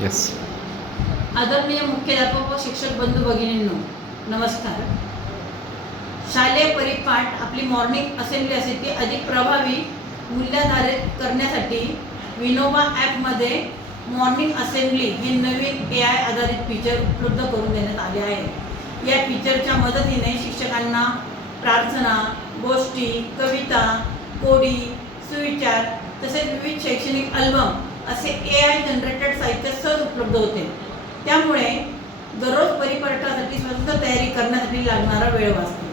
Yes. आदरणीय मुख्याध्यापक व शिक्षक बंधू भगिनींनो, नमस्कार. शालेय परिपाठ आपली मॉर्निंग असेंब्ली असते ती अधिक प्रभावी मूल्याधारित करण्यासाठी विनोबा ॲपमध्ये मॉर्निंग असेंब्ली हे नवीन AI आधारित फीचर उपलब्ध करून देण्यात आले आहे. या फीचरच्या मदतीने शिक्षकांना प्रार्थना, गोष्टी, कविता, कोडी, सुविचार तसेच विविध शैक्षणिक अल्बम असे AI जनरेटेड साहित्य सहज उपलब्ध होते. त्यामुळे दररोज परिपाठासाठी स्वतंत्र तयारी करण्यासाठी लागणारा वेळ वाचतो.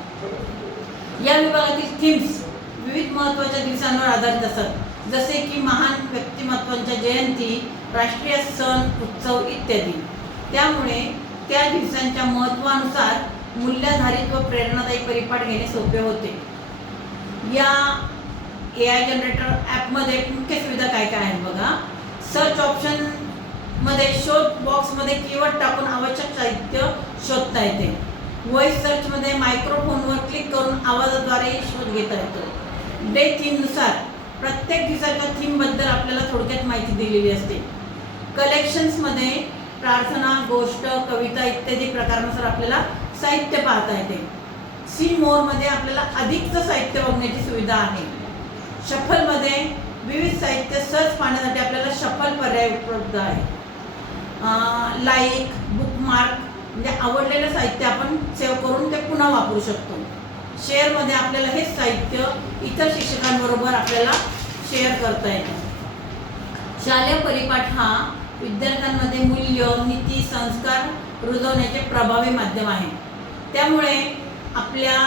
या विभागातील थीम्स विविध महत्त्वाच्या दिवसांवर आधारित असतात, जसे की महान व्यक्तिमत्वांच्या जयंती, राष्ट्रीय सण उत्सव इत्यादी. त्यामुळे त्या दिवसांच्या महत्त्वानुसार मूल्याधारित व प्रेरणादायी परिपाठ घेणे सोपे होते. या AI जनरेटर ॲपमध्ये मुख्य सुविधा काय काय आहेत बघा. सर्च ऑप्शन मध्ये शोध बॉक्समध्ये कीवर्ड टाकून आवश्यक साहित्य शोधता येते. व्हॉइस सर्चमध्ये मायक्रोफोनवर क्लिक करून आवाजाद्वारे शोध घेता येतो. डे थीमनुसार प्रत्येक दिवसाच्या थीमबद्दल आपल्याला थोडक्यात माहिती दिलेली असते. कलेक्शन्समध्ये प्रार्थना, गोष्ट, कविता इत्यादी प्रकारानुसार आपल्याला साहित्य पाहता येते. सी मोरमध्ये आपल्याला अधिकचं साहित्य बघण्याची सुविधा आहे. शफलमध्ये विविध साहित्य सहज पाहण्यासाठी आपल्याला शफल पर्याय उपलब्ध आहे. लाईक, बुकमार्क म्हणजे आवडलेलं साहित्य आपण सेव्ह करून ते पुन्हा वापरू शकतो. शेअरमध्ये आपल्याला हेच साहित्य इतर शिक्षकांबरोबर आपल्याला शेअर करता येतं. शालेय परिपाठ हा विद्यार्थ्यांमध्ये मूल्य, नीती, संस्कार रुजवण्याचे प्रभावी माध्यम आहे. त्यामुळे आपल्या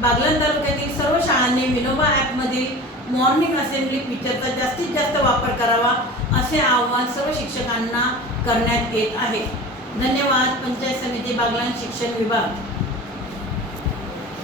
बागलाण तालुक्यातील सर्व शाळांनी विनोबा ॲपमधील मॉर्निंग असेंब्ली फीचरचा जास्तीत जास्त वापर करावा असे आवाहन सर्व शिक्षकांना करण्यात येत आहे. धन्यवाद. पंचायत समिती बागलाण शिक्षण विभाग.